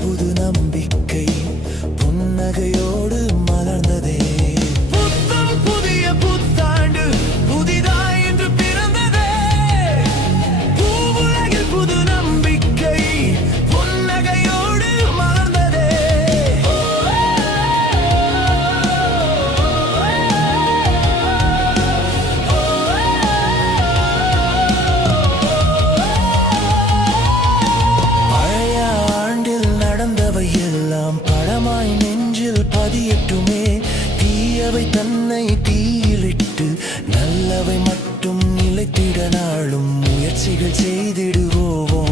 புது நம்பிக்கை புன்னகையோடு மலர்ந்ததே. புத்தம் புதிய புத்தாண்டு புதிதாய் என்று பிறந்ததே. பூவுலகில் புது நம்பிக்கை புன்னகையோடு மலர்ந்ததே. பழைய ஆண்டில் நடந்தவை எல்லாம் படமாய் நெஞ்சில் பதியட்டுமே. தீயவை தன்னை தீயிலிட்டு நல்லவை மட்டும் நிலைத்திட நாளும் முயற்சிகள் செய்திடுவோம்.